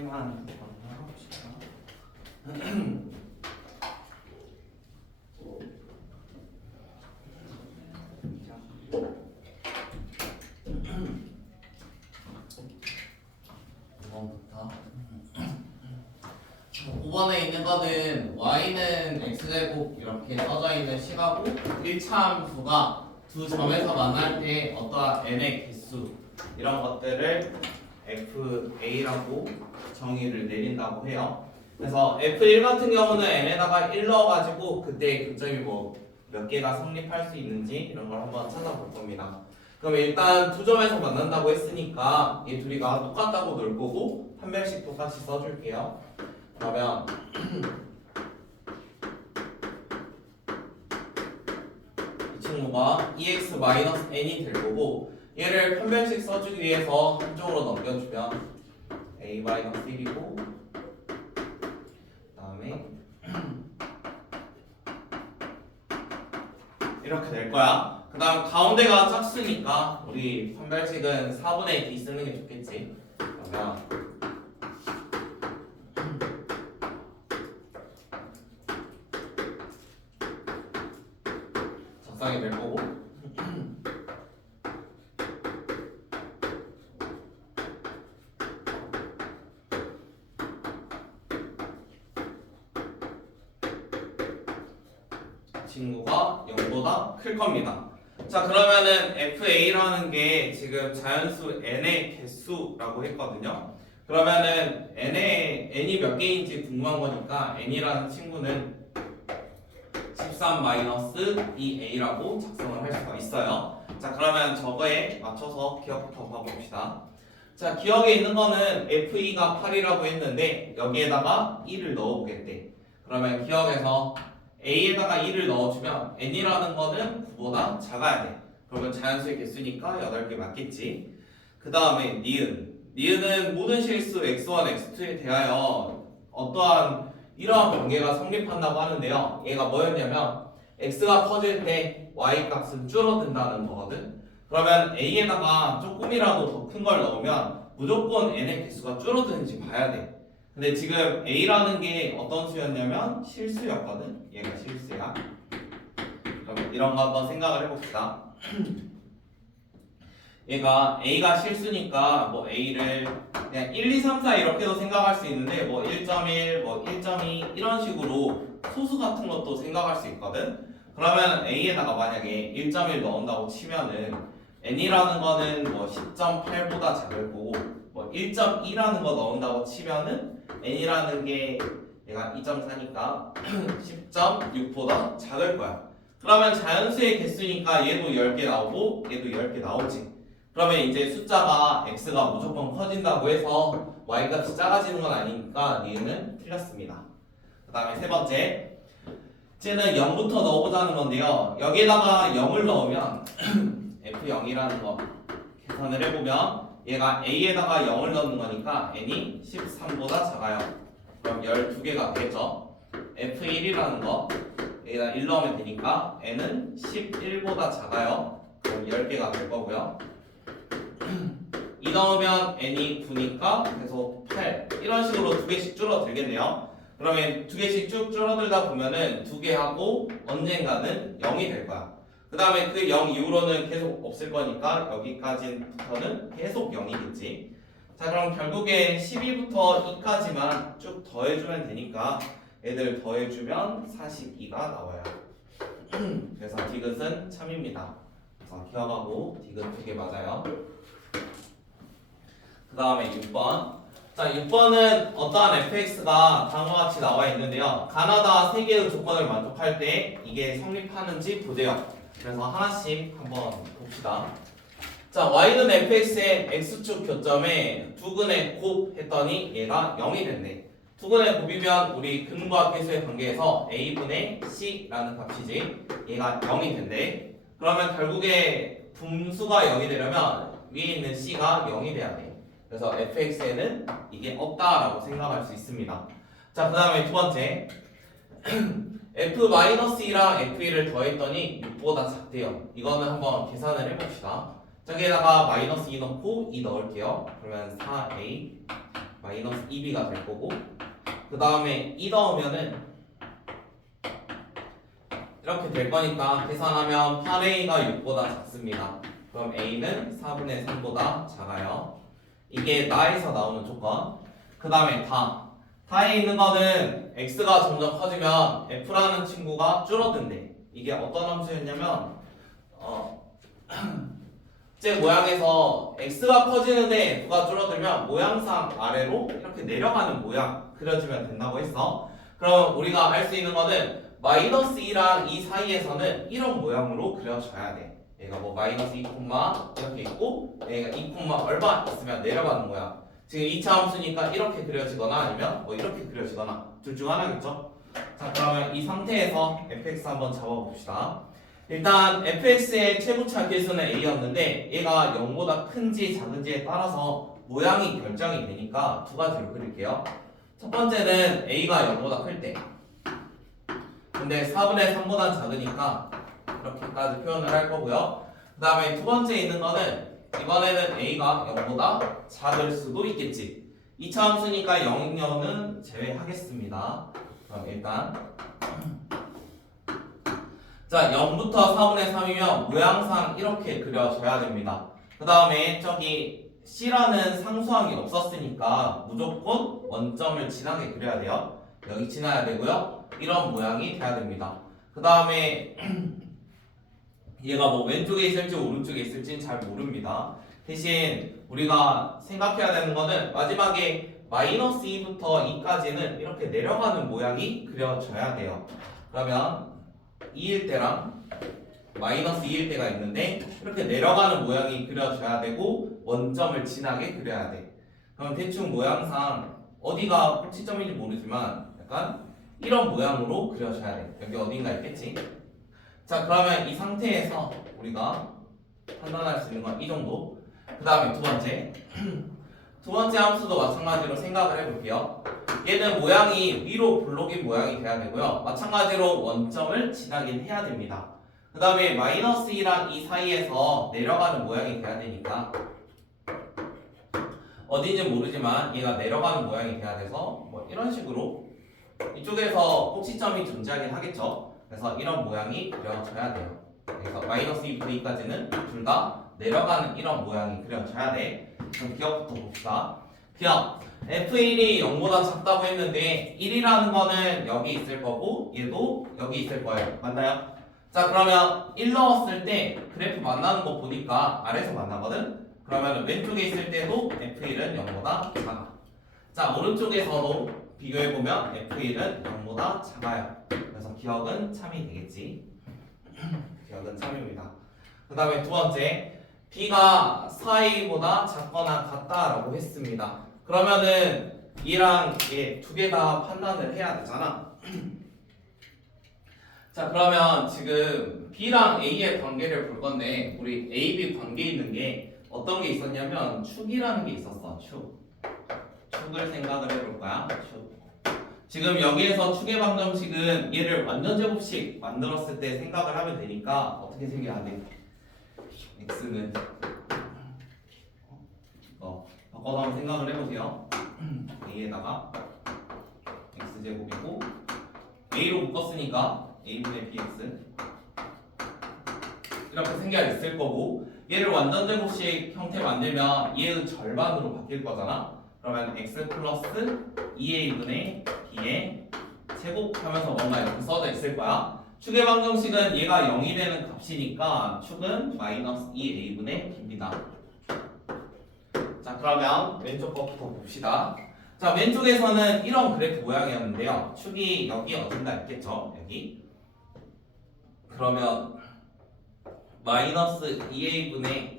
정리만 해봅시다. 이번부터 5번에 있는 거는 y는 x제곱 이렇게 써져 있는 식하고 1차 함수가 두 점에서 만날 때 어떠한 n의 개수 이런 것들을 FA라고 정의를 내린다고 해요. 그래서 F1 같은 경우는 n에다가 1 넣어가지고 그때 교점이 뭐 몇 개가 성립할 수 있는지 이런 걸 한번 찾아볼 겁니다. 그럼 일단 두 점에서 만난다고 했으니까 이 둘이가 똑같다고 놓을 거고 한 별씩 똑같이 써줄게요. 그러면 이 친구가 EX-N이 될 거고 얘를 한 별씩 써주기 위해서 한쪽으로 넘겨주면 A-1이고 그 다음에 이렇게 될 거야. 그 다음 가운데가 짝수니까 우리 판별식은 4분의 D 쓰는 게 좋겠지. 그러면 적당히 될 거고 친구가 0보다 클 겁니다. 자, 그러면은 FA라는 게 지금 자연수 n의 개수라고 했거든요. 그러면은 n이 몇 개인지 궁금한 거니까 n이라는 친구는 13-2a라고 작성을 할 수가 있어요. 자, 그러면 저거에 맞춰서 기억부터 봐봅시다. 자, 기억에 있는 거는 FE가 8이라고 했는데 여기에다가 1을 넣어보겠대. 그러면 기억에서 A에다가 2를 넣어주면 n이라는 거는 9보다 작아야 돼. 그러면 자연수의 개수니까 8개 맞겠지. 그 다음에 니은은 모든 실수 x1, x2에 대하여 어떠한 이러한 관계가 성립한다고 하는데요. 얘가 뭐였냐면 x가 커질 때 y 값은 줄어든다는 거거든. 그러면 a에다가 조금이라도 더 큰 걸 넣으면 무조건 n의 개수가 줄어드는지 봐야 돼. 근데 지금 A라는 게 어떤 수였냐면 실수였거든. 얘가 실수야. 그럼 이런 거 한번 생각을 해봅시다. 얘가 A가 실수니까 뭐 A를 그냥 1, 2, 3, 4 이렇게도 생각할 수 있는데 뭐 1.1, 뭐 1.2 이런 식으로 소수 같은 것도 생각할 수 있거든. 그러면 A에다가 만약에 1.1 넣은다고 치면은 N이라는 거는 뭐 10.8보다 작을 거고 뭐 1.2라는 거 넣은다고 치면은 n이라는 게 얘가 2.4니까 10.6보다 작을 거야. 그러면 자연수의 개수니까 얘도 10개 나오고 얘도 10개 나오지. 그러면 이제 숫자가 x가 무조건 커진다고 해서 y값이 작아지는 건 아니니까 얘는 틀렸습니다. 그 다음에 세 번째, 쟤는 0부터 넣어보자는 건데요. 여기에다가 0을 넣으면 f0이라는 거 계산을 해보면 얘가 a에다가 0을 넣는 거니까 n이 13보다 작아요. 그럼 12개가 되겠죠. f1이라는 거 여기다 1 넣으면 되니까 n은 11보다 작아요. 그럼 10개가 될 거고요. 2 넣으면 n이 9니까 계속 8 이런 식으로 2개씩 줄어들겠네요. 그러면 2개씩 쭉 줄어들다 보면은 2개 하고 언젠가는 0이 될 거야. 그 다음에 그 0 이후로는 계속 없을 거니까 여기까지부터는 계속 0이겠지. 자, 그럼 결국에 12부터 2까지만 쭉 더해주면 되니까 애들 더해주면 42가 나와요. 그래서 디귿은 참입니다. 그래서 기억하고 디귿 2개 맞아요. 그 다음에 6번. 자, 6번은 어떠한 fx가 다음과 같이 나와 있는데요. 가나다 3개의 조건을 만족할 때 이게 성립하는지 보세요. 그래서 하나씩 한번 봅시다. 자, y는 fx의 x축 교점에 두근의 곱 했더니 얘가 0이 됐네. 두근의 곱이면 우리 근과 계수의 관계에서 a분의 c라는 값이지. 얘가 0이 된대. 그러면 결국에 분수가 0이 되려면 위에 있는 c가 0이 돼야 돼. 그래서 fx에는 이게 없다라고 생각할 수 있습니다. 자, 그 다음에 두 번째. f-2랑 f1을 더했더니 6보다 작대요. 이거는 한번 계산을 해봅시다. 저기에다가 -2 넣고 2 넣을게요. 그러면 4a 마이너스 2b가 될 거고 그 다음에 2 넣으면은 이렇게 될 거니까 계산하면 8a가 6보다 작습니다. 그럼 a는 4분의 3보다 작아요. 이게 나에서 나오는 조건. 그 다음에 다에 있는 거는 x가 점점 커지면 f라는 친구가 줄어든대. 이게 어떤 함수였냐면 제 모양에서 x가 커지는데 f가 줄어들면 모양상 아래로 이렇게 내려가는 모양 그려주면 된다고 했어. 그럼 우리가 알 수 있는 거는 마이너스 2랑 2 사이에서는 이런 모양으로 그려줘야 돼. 얘가 뭐 마이너스 2, 이렇게 있고 얘가 2, 얼마 있으면 내려가는 모양. 지금 2차 함수니까 이렇게 그려지거나 아니면 뭐 이렇게 그려지거나 둘 중 하나겠죠. 자, 그러면 이 상태에서 fx 한번 잡아봅시다. 일단 fx의 최고차 계수는 a였는데 얘가 0보다 큰지 작은지에 따라서 모양이 결정이 되니까 두 가지로 그릴게요. 첫 번째는 a가 0보다 클 때. 근데 4분의 3보다 작으니까 이렇게까지 표현을 할 거고요. 그 다음에 두 번째 있는 거는 이번에는 a가 0보다 작을 수도 있겠지. 2차 함수니까 0은 제외하겠습니다. 그럼 일단 자 0부터 4분의 3이면 모양상 이렇게 그려줘야 됩니다. 그 다음에 저기 C라는 상수항이 없었으니까 무조건 원점을 지나게 그려야 돼요. 여기 지나야 되고요. 이런 모양이 돼야 됩니다. 그 다음에 얘가 뭐 왼쪽에 있을지 오른쪽에 있을지는 잘 모릅니다. 대신 우리가 생각해야 되는 거는 마지막에 마이너스 2부터 2까지는 이렇게 내려가는 모양이 그려져야 돼요. 그러면 2일 때랑 마이너스 2일 때가 있는데 이렇게 내려가는 모양이 그려져야 되고 원점을 지나게 그려야 돼. 그럼 대충 모양상 어디가 꼭지점인지 모르지만 약간 이런 모양으로 그려져야 돼. 여기 어딘가 있겠지. 자, 그러면 이 상태에서 우리가 판단할 수 있는 건 이 정도. 그 다음에 두 번째 두 번째 함수도 마찬가지로 생각을 해볼게요. 얘는 모양이 위로 블록인 모양이 돼야 되고요. 마찬가지로 원점을 지나긴 해야 됩니다. 그 다음에 마이너스 2랑 2 사이에서 내려가는 모양이 돼야 되니까 어딘지 모르지만 얘가 내려가는 모양이 돼야 돼서 뭐 이런 식으로 이쪽에서 꼭지점이 존재하긴 하겠죠. 그래서 이런 모양이 그려져야 돼요. 그래서 마이너스 2부터 2까지는 둘 다 내려가는 이런 모양이 그려져야 돼. 그럼 기억부터 봅시다. 기억. F1이 0보다 작다고 했는데 1이라는 거는 여기 있을 거고 얘도 여기 있을 거예요. 맞나요? 자, 그러면 1 넣었을 때 그래프 만나는 거 보니까 아래에서 만나거든? 그러면 왼쪽에 있을 때도 F1은 0보다 작아. 자, 오른쪽에서도 비교해보면 F1은 0보다 작아요. 그래서 기억은 참이 되겠지. 기억은 참입니다. 그 다음에 두 번째 B가 4A보다 작거나 같다라고 했습니다. 그러면은 얘랑 얘 두 개 다 판단을 해야 되잖아. 자, 그러면 지금 B랑 A의 관계를 볼 건데 우리 A, B 관계 있는 게 어떤 게 있었냐면 축이라는 게 있었어. 축을 생각을 해볼 거야. 축. 지금 여기에서 축의 방정식은 얘를 완전 제곱식 만들었을 때 생각을 하면 되니까 어떻게 생겨야 돼? x는 바꿔서 한번 생각을 해보세요. a에다가 x제곱이고 a로 묶었으니까 a분의 bx 이렇게 생겨야 있을 거고 얘를 완전 제곱식 형태 만들면 얘는 절반으로 바뀔 거잖아. 그러면 x 플러스 2a분의 b의 제곱하면서 뭔가 이렇게 써져 있을 거야. 축의 방정식은 얘가 0이 되는 값이니까 축은 마이너스 2a분의 b입니다. 자, 그러면 왼쪽 거부터 봅시다. 자, 왼쪽에서는 이런 그래프 모양이었는데요. 축이 여기 어딘가 있겠죠? 여기. 그러면 마이너스 2a분의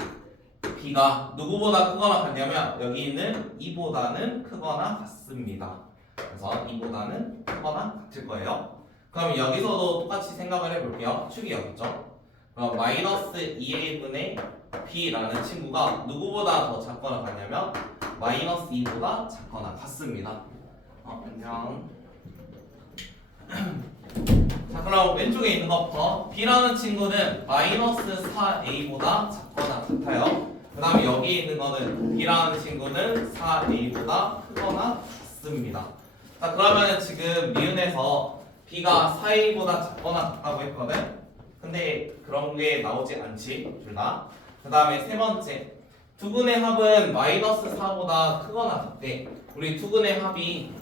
b가 누구보다 크거나 같냐면 여기 있는 2보다는 크거나 같습니다. 그래서 2보다는 크거나 같을 거예요. 그럼 여기서도 똑같이 생각을 해볼게요. 축이 여기 있죠? 그럼 마이너스 2a분의 b라는 친구가 누구보다 더 작거나 같냐면 마이너스 2보다 작거나 같습니다. 안녕. 자, 그럼 왼쪽에 있는 것부터 b라는 친구는 마이너스 4a보다 작거나 같아요. 그 다음에 여기 있는 거는 B라는 친구는 4A보다 크거나 같습니다. 자, 그러면 지금 미은에서 B가 4A보다 작거나 같다고 했거든? 근데 그런 게 나오지 않지, 둘 다. 그 다음에 세 번째, 두근의 합은 마이너스 4보다 크거나 같대. 우리 두근의 합이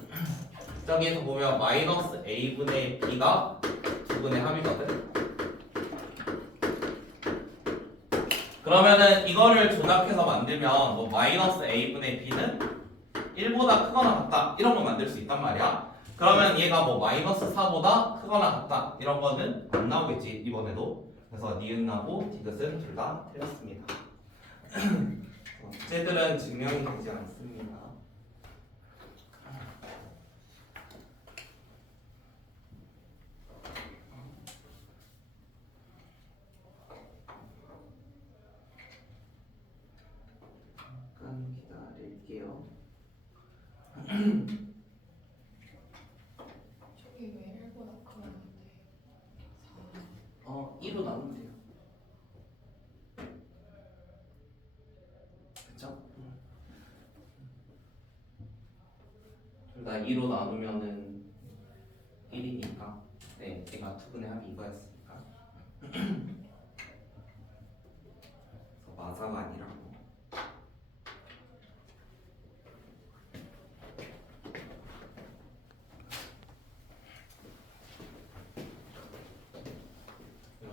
저기에서 보면 마이너스 A분의 B가 두근의 합이거든? 그러면은 이거를 조작해서 만들면 뭐 마이너스 A분의 B는 1보다 크거나 같다 이런 거 만들 수 있단 말이야. 그러면 얘가 뭐 마이너스 4보다 크거나 같다 이런 거는 안 나오겠지 이번에도. 그래서 니은하고 디귿은 둘 다 틀렸습니다. 쟤들은 증명이 되지 않습니다. 잠깐 기다릴게요. 저기 왜 1보다 크는데 2로 나누면 돼요. 그쵸? 둘 다 2로 나누면은 1이니까 네, 얘가 두근의 합이 이거였으니까 그래서 마사가 아니라고.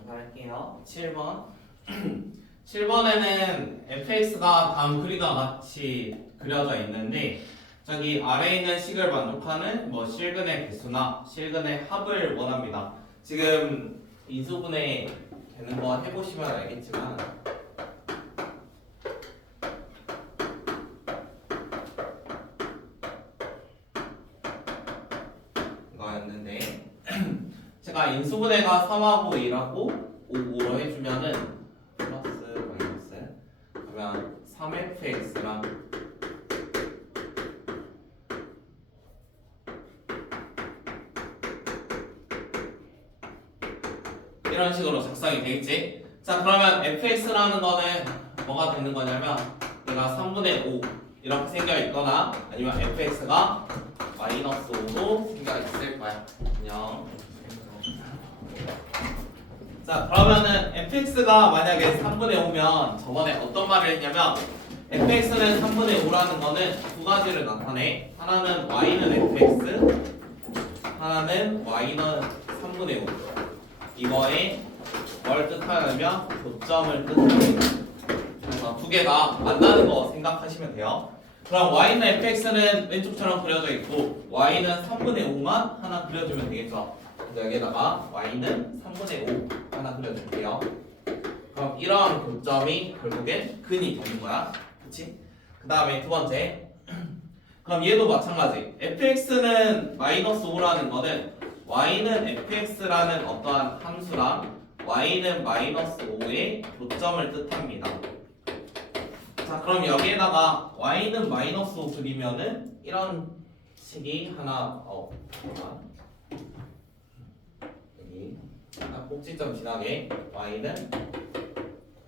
할게요. 7번. 7번에는 fx가 다음 그림과 같이 그려져 있는데 저기 아래에 있는 식을 만족하는 뭐 실근의 개수나 실근의 합을 원합니다. 지금 인수분해 되는 거 해보시면 알겠지만 이거였는데 제가 인수분해가 3하고 1하고 5로 해주면은 플러스 마이너스 그러면 3fx랑 이런 식으로 작성이 되겠지? 자, 그러면 fx라는 거는 뭐가 되는 거냐면 얘가 3분의 5 이렇게 생겨 있거나 아니면 fx가 마이너스 5로 생겨 있을 거야. 안녕. 자, 그러면은 fx가 만약에 3분의 5면 저번에 어떤 말을 했냐면 fx는 3분의 5라는 거는 두 가지를 나타내. 하나는 y는 fx, 하나는 y는 3분의 5. 이거에 뭘 뜻하냐면 교점을 뜻합니다. 그래서 두 개가 만나는 거 생각하시면 돼요. 그럼 y는 fx는 왼쪽처럼 그려져 있고 y는 3분의 5만 하나 그려주면 되겠죠. 그래서 여기에다가 y는 3분의 5 하나 그려줄게요. 그럼 이러한 교점이 결국엔 근이 되는 거야. 그치? 그 다음에 두 번째. 그럼 얘도 마찬가지. fx는 마이너스 5라는 거는 y는 fx라는 어떠한 함수랑 y는 마이너스 5의 교점을 뜻합니다. 자, 그럼 여기에다가 y는 마이너스 5 그리면은 이런 식이 하나 여기 꼭지점 지나게 y는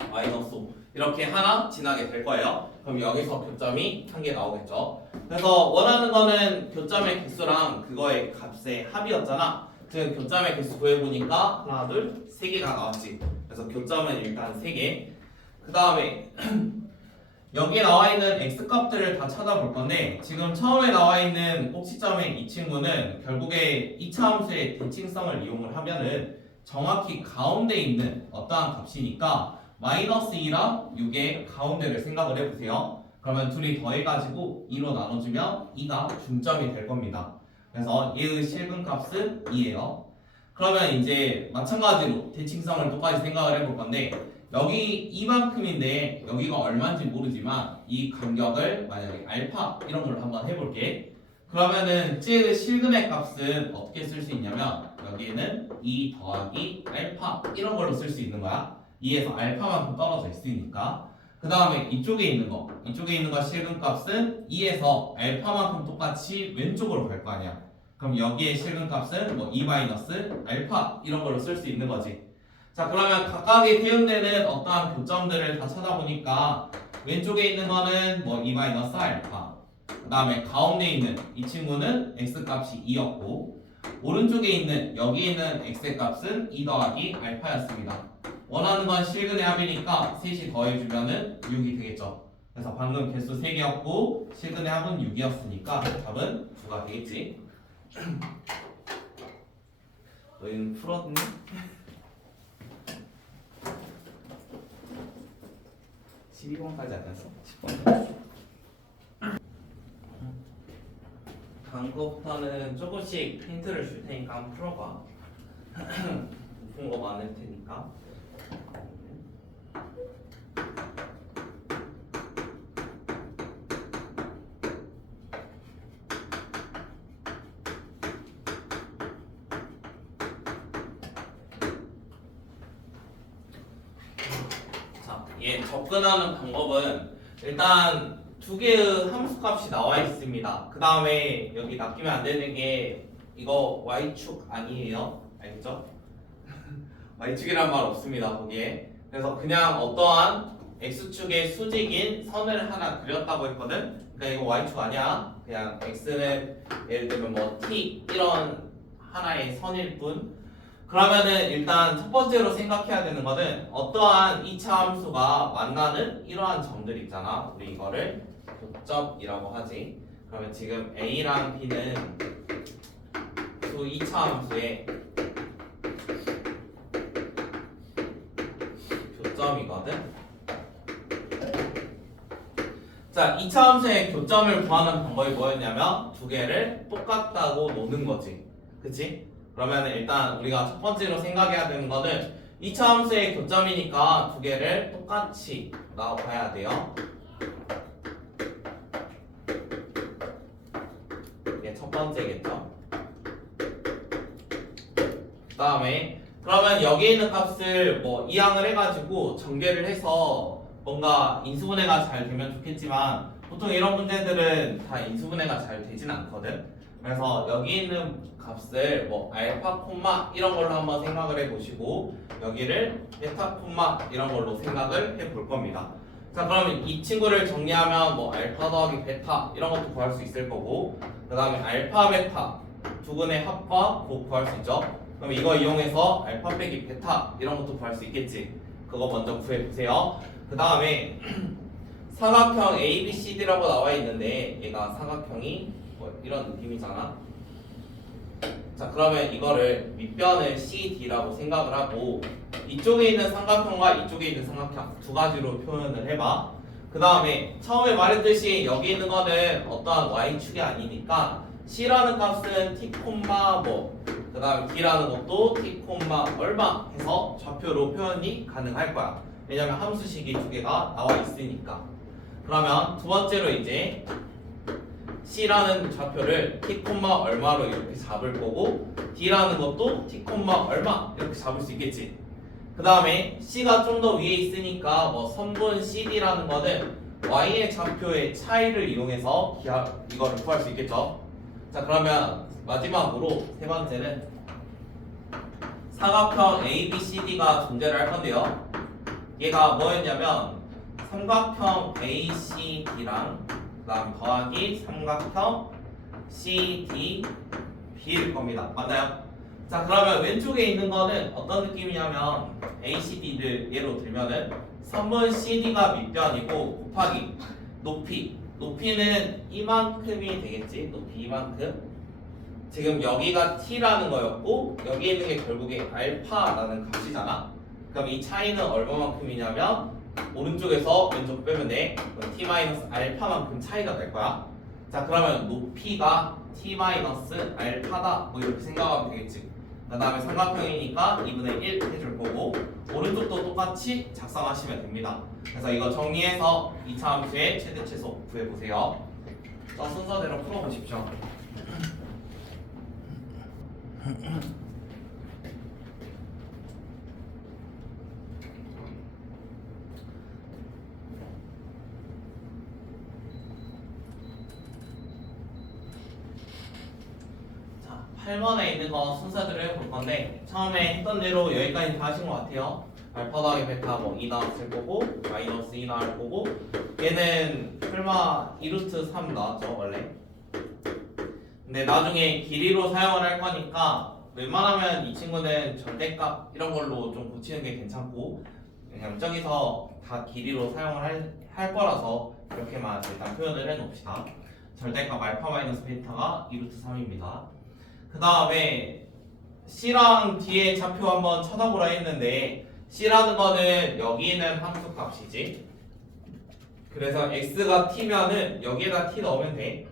마이너스 5 이렇게 하나 지나게 될 거예요. 그럼 여기서 교점이 한 개 나오겠죠. 그래서 원하는 거는 교점의 개수랑 그거의 값의 합이었잖아. 즉 교점의 개수 구해보니까 하나, 둘, 세 개가 나왔지. 그래서 교점은 일단 세 개. 그 다음에 여기 나와 있는 x 값들을 다 찾아볼 건데 지금 처음에 나와 있는 꼭지점의 이 친구는 결국에 2차 함수의 대칭성을 이용을 하면은 정확히 가운데 있는 어떠한 값이니까 마이너스 2랑 6의 가운데를 생각을 해보세요. 그러면 둘이 더해가지고 2로 나눠주면 2가 중점이 될 겁니다. 그래서 얘의 실근값은 2예요. 그러면 이제 마찬가지로 대칭성을 똑같이 생각을 해볼 건데 여기 이만큼인데 여기가 얼마인지 모르지만 이 간격을 만약에 알파 이런 걸로 한번 해볼게. 그러면은 쟤의 실근의 값은 어떻게 쓸 수 있냐면 여기에는 2 더하기 알파 이런 걸로 쓸 수 있는 거야. 2에서 알파만큼 떨어져 있으니까. 그 다음에 이쪽에 있는 거 실근값은 2에서 알파만큼 똑같이 왼쪽으로 갈 거 아니야. 그럼 여기에 실근값은 뭐 2 마이너스 알파 이런 걸로 쓸 수 있는 거지. 자, 그러면 각각의 태운되는 어떠한 교점들을 다 찾아보니까 왼쪽에 있는 거는 뭐 2 마이너스 알파. 그 다음에 가운데 있는 이 친구는 x 값이 2였고 오른쪽에 있는 여기 있는 x의 값은 2 더하기 알파였습니다. 원하는 건 실근의 합이니까 셋이 더해주면은 6이 되겠죠. 그래서 방금 개수 3개였고 실근의 합은 6이었으니까 답은 9가 되겠지. 너희는 풀었니? 12번까지 안 했어? 10번. 다음 거부터는 조금씩 힌트를 줄 테니까 한번 풀어봐. 높은 거 많을 테니까. 자, 얘 접근하는 방법은 일단 두 개의 함수값이 나와 있습니다. 그 다음에 여기 낚이면 안 되는 게 이거 y축 아니에요? 알겠죠? y축이란 말 없습니다 거기에. 그래서 그냥 어떠한 x축의 수직인 선을 하나 그렸다고 했거든. 그러니까 이거 y축 아니야. 그냥 x는 예를 들면 뭐 t 이런 하나의 선일 뿐. 그러면은 일단 첫 번째로 생각해야 되는 거는 어떠한 2차 함수가 만나는 이러한 점들 있잖아. 우리 이거를 교점이라고 하지. 그러면 지금 a랑 b는 수 2차 함수의 교점이거든. 자, 2차 함수의 교점을 구하는 방법이 뭐였냐면 두 개를 똑같다고 노는 거지. 그치? 그러면 일단 우리가 첫 번째로 생각해야 되는 거는 2차 함수의 교점이니까 두 개를 똑같이 나와봐야 돼요. 이게 첫 번째겠죠. 그 다음에 그러면 여기 있는 값을 뭐 이항을 해가지고 전개를 해서 뭔가 인수분해가 잘 되면 좋겠지만 보통 이런 문제들은 다 인수분해가 잘 되진 않거든. 그래서 여기 있는 값을 뭐 알파 콤마 이런 걸로 한번 생각을 해보시고 여기를 베타 콤마 이런 걸로 생각을 해볼 겁니다. 자, 그러면 이 친구를 정리하면 뭐 알파 더하기 베타 이런 것도 구할 수 있을 거고 그 다음에 알파 베타 두 근의 합과 곱 구할 수 있죠. 그럼 이거 이용해서 알파 빼기 베타 이런 것도 구할 수 있겠지. 그거 먼저 구해보세요. 그 다음에 사각형 ABCD라고 나와 있는데 얘가 사각형이 뭐 이런 느낌이잖아. 자, 그러면 이거를 밑변을 CD라고 생각을 하고 이쪽에 있는 삼각형과 이쪽에 있는 삼각형 두 가지로 표현을 해봐. 그 다음에 처음에 말했듯이 여기 있는 거는 어떠한 y축이 아니니까 C라는 값은 t, 뭐 그 다음에 D라는 것도 t, 얼마 해서 좌표로 표현이 가능할 거야. 왜냐면 함수식이 두 개가 나와 있으니까. 그러면 두 번째로 이제 C라는 좌표를 t, 얼마로 이렇게 잡을 거고 D라는 것도 t, 얼마 이렇게 잡을 수 있겠지. 그 다음에 C가 좀 더 위에 있으니까 뭐 선분 CD라는 거는 Y의 좌표의 차이를 이용해서 이거를 구할 수 있겠죠. 자, 그러면 마지막으로 세 번째는 사각형 ABCD가 존재를 할 건데요. 얘가 뭐였냐면 삼각형 ACD랑 그 다음 더하기 삼각형 CDB일 겁니다. 맞나요? 자, 그러면 왼쪽에 있는 거는 어떤 느낌이냐면 ACD를 예로 들면은 선분 CD가 밑변이고 곱하기 높이는 이만큼이 되겠지. 높이 이만큼. 지금 여기가 T라는 거였고 여기 있는 게 결국에 알파라는 값이잖아. 그럼 이 차이는 얼마만큼이냐면 오른쪽에서 왼쪽 빼면 돼. 그럼 T-알파만큼 차이가 날 거야. 자, 그러면 높이가 T-알파다 뭐 이렇게 생각하면 되겠지. 그 다음에 삼각형이니까 2분의 1 해줄 거고 오른쪽도 똑같이 작성하시면 됩니다. 그래서 이거 정리해서 2차 함수의 최대 최소 구해보세요. 자, 순서대로 풀어보십시오. 자, 8번에 있는 거 순서대로 해볼 건데 처음에 했던 대로 여기까지 다 하신 것 같아요. 알파 더하기 베타 뭐 2 나왔을 거고 마이너스 2 나올 거고 얘는 설마 2루트 3 나왔죠 원래? 근데 나중에 길이로 사용을 할 거니까 웬만하면 이 친구는 절대값 이런 걸로 좀 고치는 게 괜찮고, 그냥 저기서 다 길이로 사용을 할 거라서 이렇게만 일단 표현을 해 놓읍시다. 절대값 알파 마이너스 베타가 2루트 3입니다. 그 다음에 C랑 뒤에 좌표 한번 쳐다보라 했는데, C라는 거는 여기 있는 함수 값이지. 그래서 X가 T면은 여기에다 T 넣으면 돼.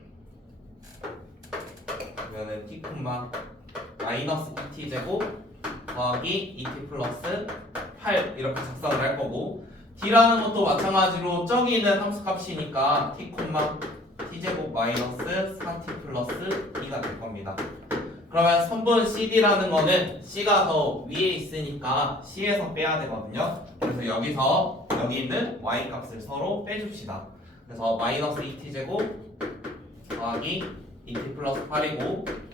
그러면은 T 콤마 마이너스 2T 제곱 더하기 2T 플러스 8 이렇게 작성을 할 거고, D라는 것도 마찬가지로 저기 있는 함수 값이니까 T 콤마 T 제곱 마이너스 4T 플러스 2가 될 겁니다. 그러면 선분 CD라는 거는 C가 더 위에 있으니까 C에서 빼야 되거든요. 그래서 여기서 여기 있는 Y 값을 서로 빼줍시다. 그래서 마이너스 2T 제곱 더하기 2T 플러스 8이고,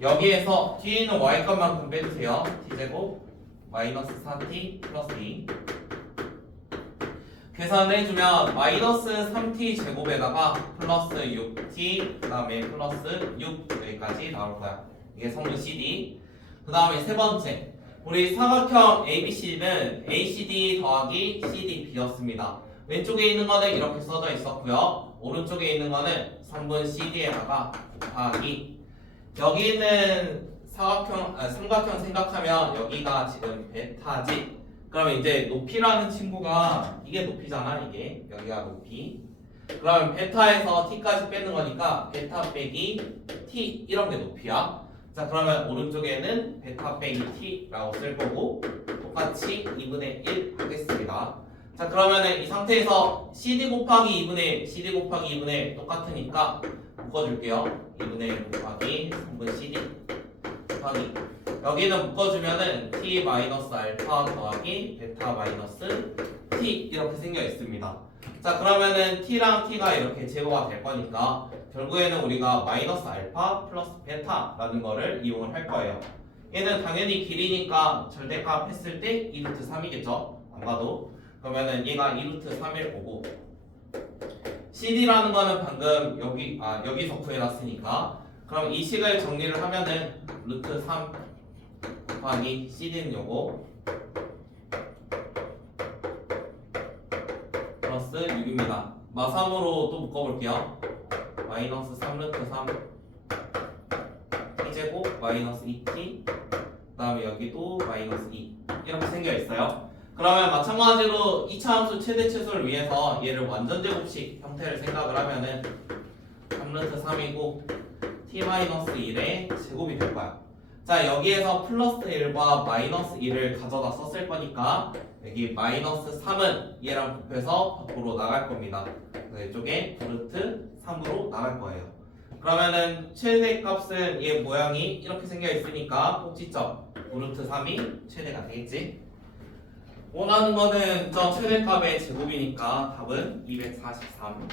여기에서 뒤에 있는 Y 값만큼 빼주세요. T 제곱 마이너스 4T 플러스 2. 계산을 해주면 마이너스 3T 제곱에다가 플러스 6T 그 다음에 플러스 6 여기까지 나올 거야. 이게 성분 CD. 그 다음에 세 번째, 우리 사각형 ABC는 ACD 더하기 CDB였습니다. 왼쪽에 있는 거는 이렇게 써져 있었고요. 오른쪽에 있는 거는 성분 CD에다가 더하기, 여기 있는 삼각형 생각하면 여기가 지금 베타지. 그러면 이제 높이라는 친구가 이게 높이잖아. 이게 여기가 높이. 그러면 베타에서 t까지 빼는 거니까 베타 빼기 t 이런 게 높이야. 자, 그러면 오른쪽에는 베타 빼기 t라고 쓸 거고, 똑같이 2분의 1 하겠습니다. 자, 그러면은 이 상태에서 cd 곱하기 2분의 1, cd 곱하기 2분의 1 똑같으니까 묶어줄게요. 2분의 1 곱하기 3분 cd 곱하기, 여기는 묶어주면은 t 마이너스 알파 더하기 베타 마이너스 t 이렇게 생겨 있습니다. 자, 그러면은 t랑 t가 이렇게 제거가 될 거니까 결국에는 우리가 마이너스 알파 플러스 베타라는 거를 이용을 할 거예요. 얘는 당연히 길이니까 절대값 했을 때 2루트 3이겠죠? 안 봐도. 그러면은 얘가 2루트 3일 거고, CD라는 거는 방금 여기서 구해놨으니까, 그럼 이 식을 정리를 하면은 루트 3 곱하기 CD는 요거 플러스 6입니다. 마삼으로 또 묶어볼게요. 마이너스 3루트 3 t제곱 마이너스 2t 그 다음에 여기도 마이너스 2 이렇게 생겨 있어요. 그러면 마찬가지로 2차 함수 최대 최소를 위해서 얘를 완전 제곱식 형태를 생각을 하면은 3루트 3이고 t 마이너스 1의 제곱이 될 거야. 자, 여기에서 플러스 1과 마이너스 1을 가져다 썼을 거니까 여기 마이너스 3은 얘랑 곱해서 밖으로 나갈 겁니다. 그래서 이쪽에 루트 3으로 나갈 거예요. 그러면은 최대값은 얘 모양이 이렇게 생겨 있으니까 꼭지점 루트 3이 최대가 되겠지. 원하는 거는 저 최대값의 제곱이니까 답은 243.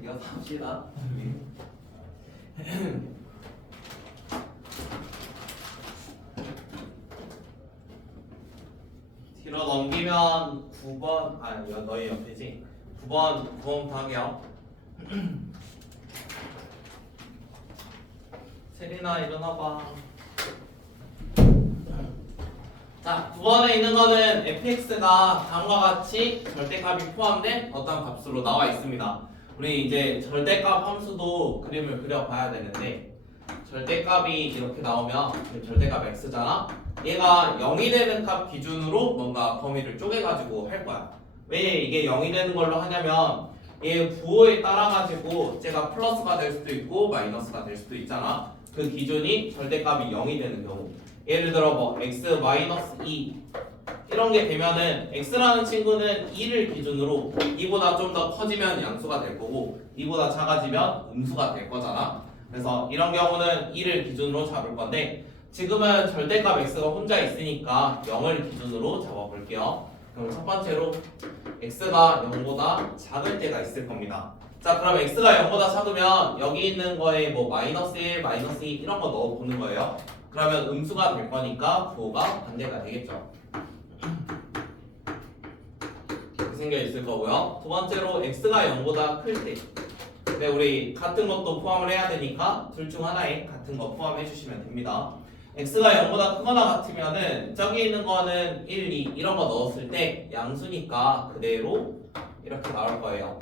이거 삽시다. 뒤로 넘기면 9번, 이거 너희 옆이지? 9번부터 하게요. 세린아 일어나봐. 자, 9번에 있는 거는 fx가 다음과 같이 절대값이 포함된 어떤 값으로 나와 있습니다. 우리 이제 절대값 함수도 그림을 그려봐야 되는데, 절대값이 이렇게 나오면 절대값 x잖아? 얘가 0이 되는 값 기준으로 뭔가 범위를 쪼개가지고 할 거야. 왜 이게 0이 되는 걸로 하냐면 얘 부호에 따라가지고 쟤가 플러스가 될 수도 있고 마이너스가 될 수도 있잖아. 그 기준이 절대값이 0이 되는 경우, 예를 들어 뭐 x 마이너스 2 이런 게 되면은 x라는 친구는 2를 기준으로 2보다 좀 더 커지면 양수가 될 거고 2보다 작아지면 음수가 될 거잖아. 그래서 이런 경우는 2를 기준으로 잡을 건데, 지금은 절대값 x가 혼자 있으니까 0을 기준으로 잡아볼게요. 그럼 첫 번째로 x가 0보다 작을 때가 있을 겁니다. 자, 그럼 x가 0보다 작으면 여기 있는 거에 뭐 마이너스 1, 마이너스 2 이런 거 넣어보는 거예요. 그러면 음수가 될 거니까 부호가 반대가 되겠죠. 이렇게 생겨 있을 거고요. 두 번째로 x가 0보다 클 때. 근데 우리 같은 것도 포함을 해야 되니까 둘 중 하나에 같은 거 포함해 주시면 됩니다. x가 0보다 크거나 같으면은 저기 있는 거는 1, 2 이런 거 넣었을 때 양수니까 그대로 이렇게 나올 거예요.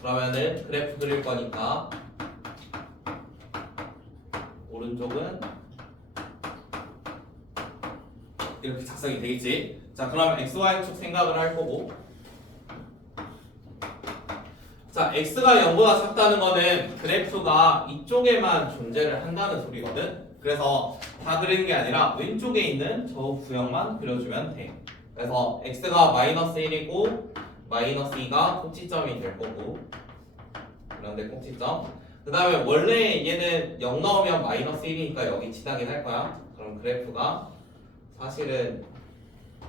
그러면은 그래프 그릴 거니까 오른쪽은 이렇게 작성이 되겠지. 자, 그러면 xy축 생각을 할 거고, 자, x가 0보다 작다는 거는 그래프가 이쪽에만 존재를 한다는 소리거든. 그래서 다 그리는 게 아니라 왼쪽에 있는 저 구역만 그려주면 돼. 그래서 x가 마이너스 1이고 마이너스 2가 꼭지점이 될 거고, 그런데 꼭지점. 그 다음에 원래 얘는 0 넣으면 마이너스 1이니까 여기 지나긴 할 거야. 그럼 그래프가 사실은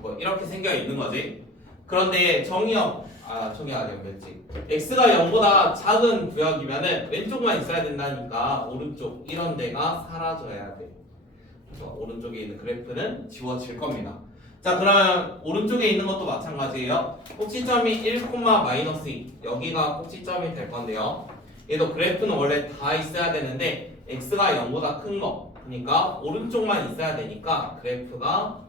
뭐 이렇게 생겨 있는 거지. 그런데 정의 아니었겠지. x가 0보다 작은 구역이면은 왼쪽만 있어야 된다니까 오른쪽 이런 데가 사라져야 돼. 그래서 오른쪽에 있는 그래프는 지워질 겁니다. 자, 그러면 오른쪽에 있는 것도 마찬가지예요. 꼭지점이 1, 마이너스 2 여기가 꼭지점이 될 건데요. 얘도 그래프는 원래 다 있어야 되는데 x가 0보다 큰 거, 그러니까 오른쪽만 있어야 되니까 그래프가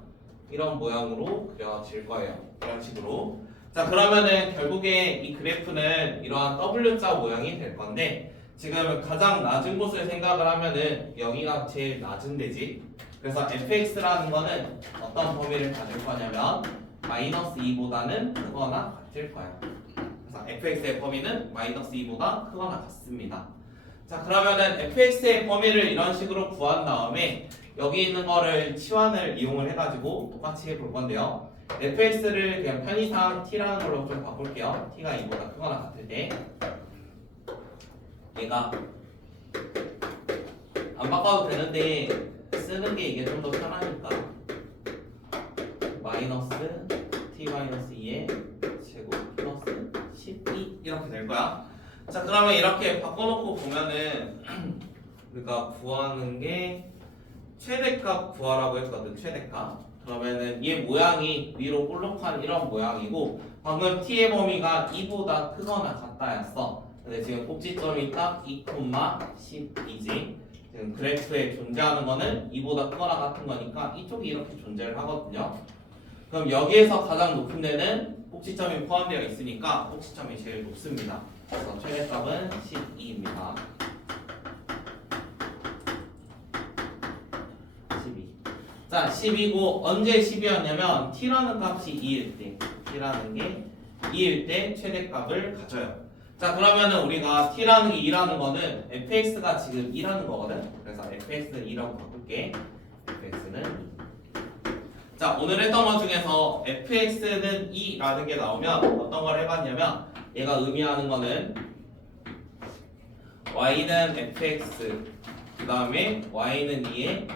이런 모양으로 그려질 거예요. 이런 식으로. 자, 그러면은 결국에 이 그래프는 이러한 W자 모양이 될 건데, 지금 가장 낮은 곳을 생각을 하면은 여기가 제일 낮은 데지. 그래서 fx라는 거는 어떤 범위를 가질 거냐면 마이너스 2보다는 크거나 같을 거야. 그래서 fx의 범위는 마이너스 2보다 크거나 같습니다. 자, 그러면은 fx의 범위를 이런 식으로 구한 다음에 여기 있는 거를 치환을 이용을 해가지고 똑같이 해볼 건데요. fx를 그냥 편의상 t라는 걸로 좀 바꿀게요. t가 2보다 크거나 같을 때 얘가 안 바꿔도 되는데 쓰는 게 이게 좀 더 편하니까 마이너스 t 마이너스 2의 제곱 플러스 12 이렇게 될 거야. 자, 그러면 이렇게 바꿔놓고 보면은 우리가 구하는 게 최대값 구하라고 했거든. 최대값. 그러면은 얘 모양이 위로 볼록한 이런 모양이고, 방금 t의 범위가 2보다 크거나 같다였어. 근데 지금 꼭지점이 딱 2,10이지. 지금 그래프에 존재하는 거는 2보다 크거나 같은 거니까 이쪽이 이렇게 존재를 하거든요. 그럼 여기에서 가장 높은 데는 꼭지점이 포함되어 있으니까 꼭지점이 제일 높습니다. 그래서 최대값은 12입니다. 12. 자, 10이고 언제 10이었냐면 t라는 값이 2일 때, t라는 게 2일 때 최대값을 가져요. 자, 그러면은 우리가 t라는 게 2라는 거는 fx가 지금 2라는 거거든. 그래서 fx는 2라고 바꿀게. fx는 2. 자, 오늘 했던 것 중에서 fx는 2라는 게 나오면 어떤 걸 해봤냐면, 얘가 의미하는 거는 y는 fx, 그 다음에 y는 2의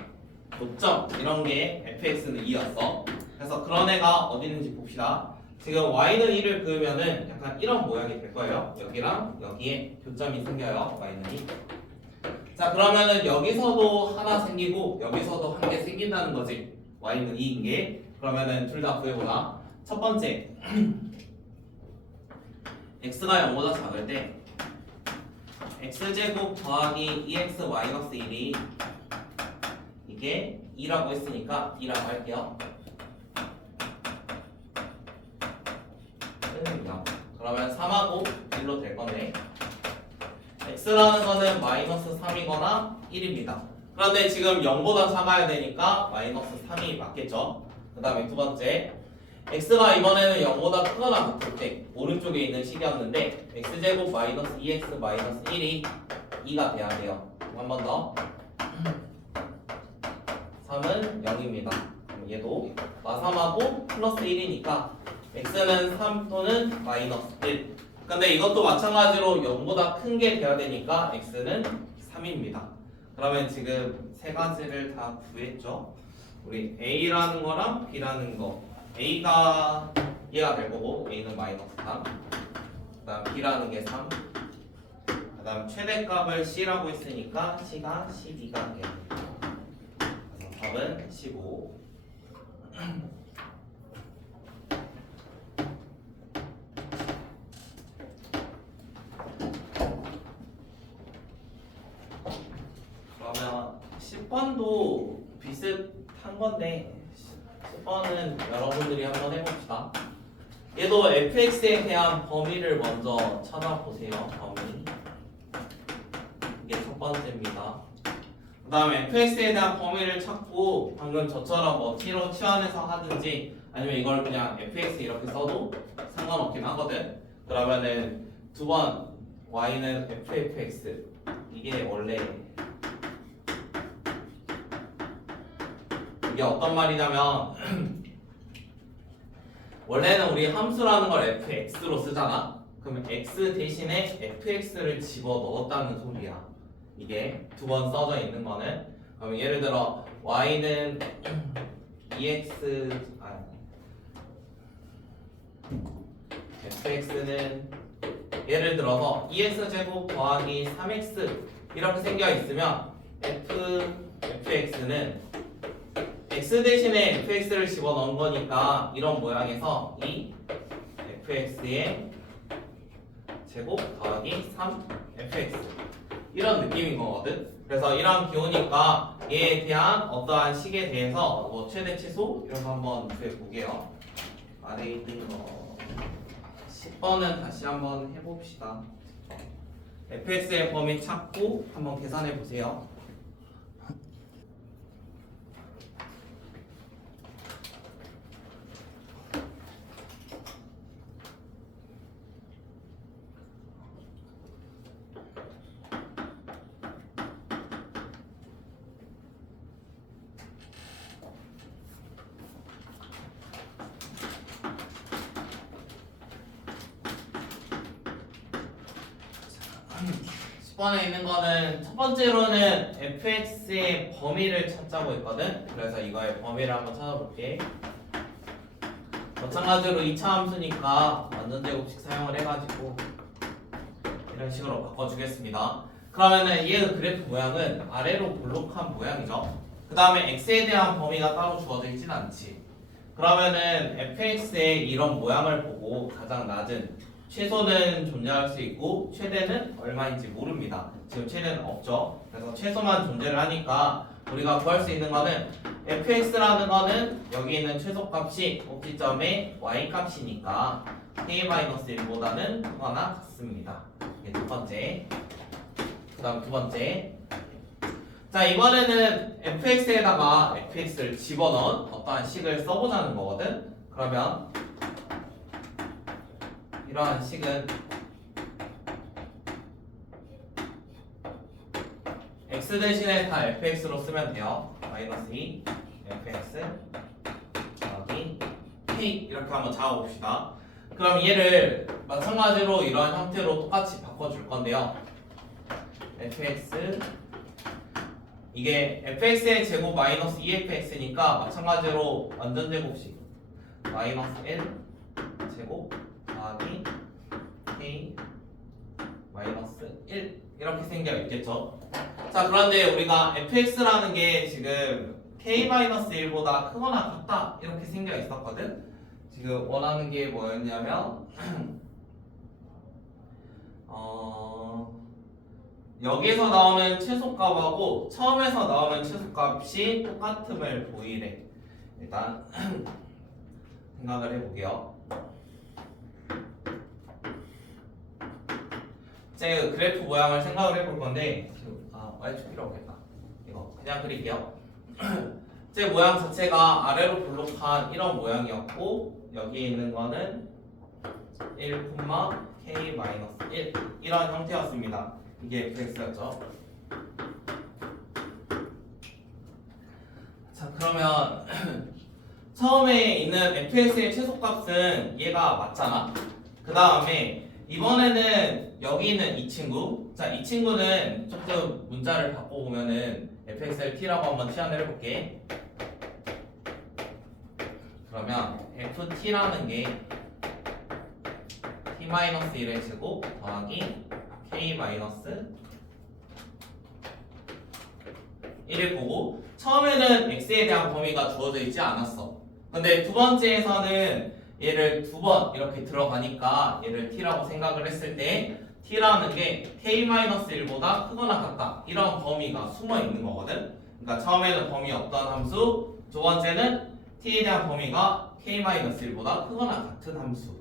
고점, 이런 게 fx는 2였어. 그래서 그런 애가 어디 있는지 봅시다. 지금 y는 2를 그으면은 약간 이런 모양이 될 거예요. 여기랑 여기에 교점이 생겨요. y는 2. 자, 그러면은 여기서도 하나 생기고 여기서도 한 개 생긴다는 거지. y는 2인 게. 그러면은 둘 다 구해보자. 첫 번째 x가 0보다 작을 때 x제곱 더하기 2x 마이너스 1이 이게 2라고 했으니까 2라고 할게요. 그러면 3하고 1로 될 건데, x라는 거는 마이너스 3이거나 1입니다. 그런데 지금 0보다 작아야 되니까 마이너스 3이 맞겠죠. 그 다음에 두 번째, x가 이번에는 0보다 크거나 같을 때 오른쪽에 있는 식이었는데 x제곱 마이너스 2x 마이너스 1이 2가 돼야 돼요. 한 번 더. 3은 0입니다. 그럼 얘도 마3하고 플러스 1이니까 x는 3 또는 마이너스 1. 근데 이것도 마찬가지로 0보다 큰 게 돼야 되니까 x는 3입니다. 그러면 지금 세 가지를 다 구했죠. 우리 a라는 거랑 b라는 거, a가 얘가 될 거고 a는 마이너스 3, 그다음 b라는 게 3, 그다음 최대값을 c라고 했으니까 c가 12가 돼. 그래서 답은 15. 그러면 10번도 비슷한 건데 10번은 여러분들이 한번 해봅시다. 얘도 fx에 대한 범위를 먼저 찾아보세요. 범위. 이게 첫 번째입니다. 그 다음에 fx에 대한 범위를 찾고 방금 저처럼 뭐 t로 치환해서 하든지 아니면 이걸 그냥 fx 이렇게 써도 상관없긴 하거든. 그러면은 두 번 y는 ffx 이게 원래 이게 어떤 말이냐면 원래는 우리 함수라는 걸 fx로 쓰잖아. 그러면 x 대신에 fx를 집어 넣었다는 소리야. 이게 두 번 써져 있는 거는. 그럼 예를 들어 y는 fx는 예를 들어서 2x 제곱 더하기 3x 이렇게 생겨 있으면 fx는 x 대신에 fx를 집어넣은 거니까 이런 모양에서 이 fx의 제곱 더하기 3fx 이런 느낌인 거거든. 그래서 이런 기호니까 얘에 대한 어떠한 식에 대해서 뭐 최대 최소 이런 거 한번 구해볼게요. 아래에 있는 거 10번은 다시 한번 해봅시다. fx의 범위 찾고 한번 계산해 보세요. 번에 있는 거는 첫 번째로는 fx의 범위를 찾자고 했거든. 그래서 이거의 범위를 한번 찾아볼게. 마찬가지로 2차 함수니까 완전 제곱식 사용을 해가지고 이런 식으로 바꿔주겠습니다. 그러면은 얘의 그래프 모양은 아래로 볼록한 모양이죠. 그 다음에 x에 대한 범위가 따로 주어져 있진 않지. 그러면은 fx의 이런 모양을 보고 가장 낮은 최소는 존재할 수 있고 최대는 얼마인지 모릅니다. 지금 최대는 없죠. 그래서 최소만 존재를 하니까 우리가 구할 수 있는 거는 fx라는 거는 여기 있는 최소값이 꼭지점의 y값이니까 k-1보다는 크거나 같습니다. 이게 첫 번째. 그 다음 두 번째. 자, 이번에는 fx에다가 fx를 집어넣은 어떠한 식을 써보자는 거거든. 그러면 이러한 식은 x 대신에 다 fx로 쓰면 돼요. 마이너스 2 fx 더하기 k 이렇게 한번 잡아봅시다. 그럼 얘를 마찬가지로 이러한 형태로 똑같이 바꿔줄 건데요. fx 이게 fx의 제곱 마이너스 2fx니까 마찬가지로 완전 제곱식 마이너스 1 제곱 더하기 k 마이너스 1 이렇게 생겨 있겠죠. 자, 그런데 우리가 fx라는 게 지금 k-1보다 크거나 같다 이렇게 생겨 있었거든. 지금 원하는 게 뭐였냐면 여기서 나오는 최소값하고 처음에서 나오는 최소값이 똑같음을 보이래. 일단 생각을 해볼게요. 제 그래프 모양을 생각을 해볼 건데 y축 필요 없겠다. 이거 그냥 그릴게요. 제 모양 자체가 아래로 볼록한 이런 모양이었고 여기 있는 거는 1, k-1 이런 형태였습니다. 이게 fx였죠. 자, 그러면 처음에 있는 fx의 최소값은 얘가 맞잖아. 그 다음에 이번에는 여기 있는 이 친구, 자, 이 친구는 조금 문자를 바꿔보면은 fx를 t라고 한번 치환을 해볼게. 그러면 ft라는 게 t T-1의 제곱 더하기 K-1을 보고 처음에는 x에 대한 범위가 주어져 있지 않았어. 근데 두 번째에서는 얘를 두 번 이렇게 들어가니까 얘를 t라고 생각을 했을 때 t라는 게 k-1보다 크거나 같다 이런 범위가 숨어 있는 거거든. 그러니까 처음에는 범위 없던 함수, 두 번째는 t에 대한 범위가 k-1보다 크거나 같은 함수.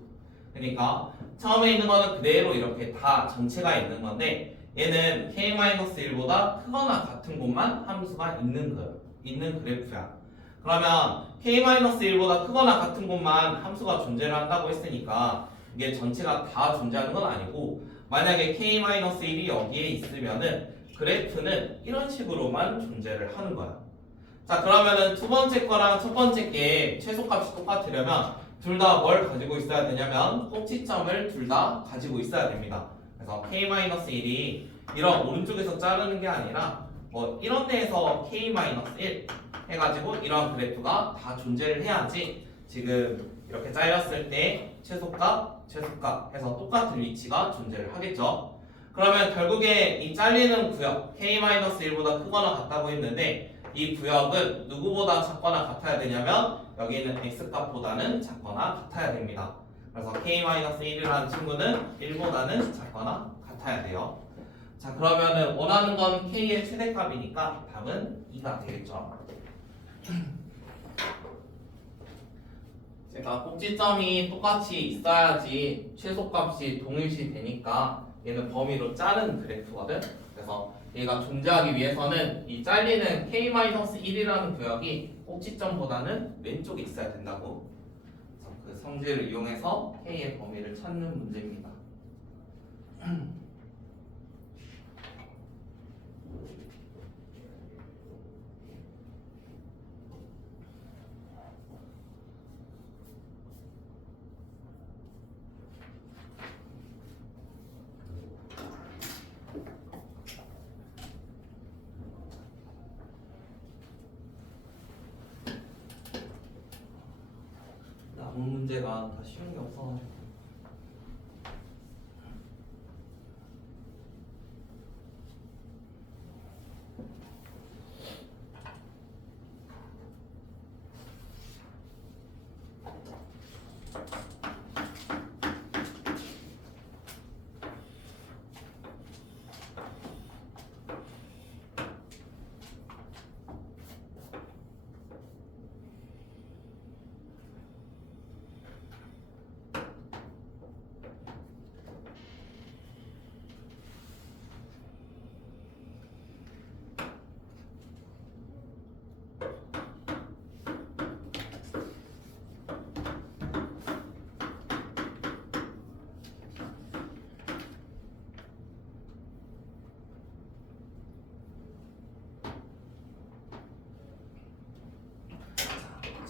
그러니까 처음에 있는 거는 그대로 이렇게 다 전체가 있는 건데 얘는 k-1보다 크거나 같은 곳만 함수가 있는 그래프야. 그러면 k-1보다 크거나 같은 곳만 함수가 존재를 한다고 했으니까 이게 전체가 다 존재하는 건 아니고 만약에 k-1이 여기에 있으면은 그래프는 이런 식으로만 존재를 하는 거야. 자, 그러면은 두 번째 거랑 첫 번째 게 최소값이 똑같으려면 둘 다 뭘 가지고 있어야 되냐면 꼭지점을 둘 다 가지고 있어야 됩니다. 그래서 k-1이 이런 오른쪽에서 자르는 게 아니라 뭐 이런 데에서 k-1 해가지고 이런 그래프가 다 존재를 해야지 지금 이렇게 잘렸을 때 최소값 해서 똑같은 위치가 존재를 하겠죠. 그러면 결국에 이 잘리는 구역 k-1보다 크거나 같다고 했는데 이 구역은 누구보다 작거나 같아야 되냐면 여기 있는 x값보다는 작거나 같아야 됩니다. 그래서 k-1이라는 친구는 1보다는 작거나 같아야 돼요. 자, 그러면은 원하는 건 k의 최대값이니까 답은 2가 되겠죠. 제가 꼭지점이 똑같이 있어야지 최소값이 동일시 되니까 얘는 범위로 자른 그래프거든. 그래서 얘가 존재하기 위해서는 이 잘리는 k-1이라는 구역이 꼭지점보다는 왼쪽에 있어야 된다고. 그래서 그 성질을 이용해서 k의 범위를 찾는 문제입니다. 문제가 다 쉬운 게 없어가지고.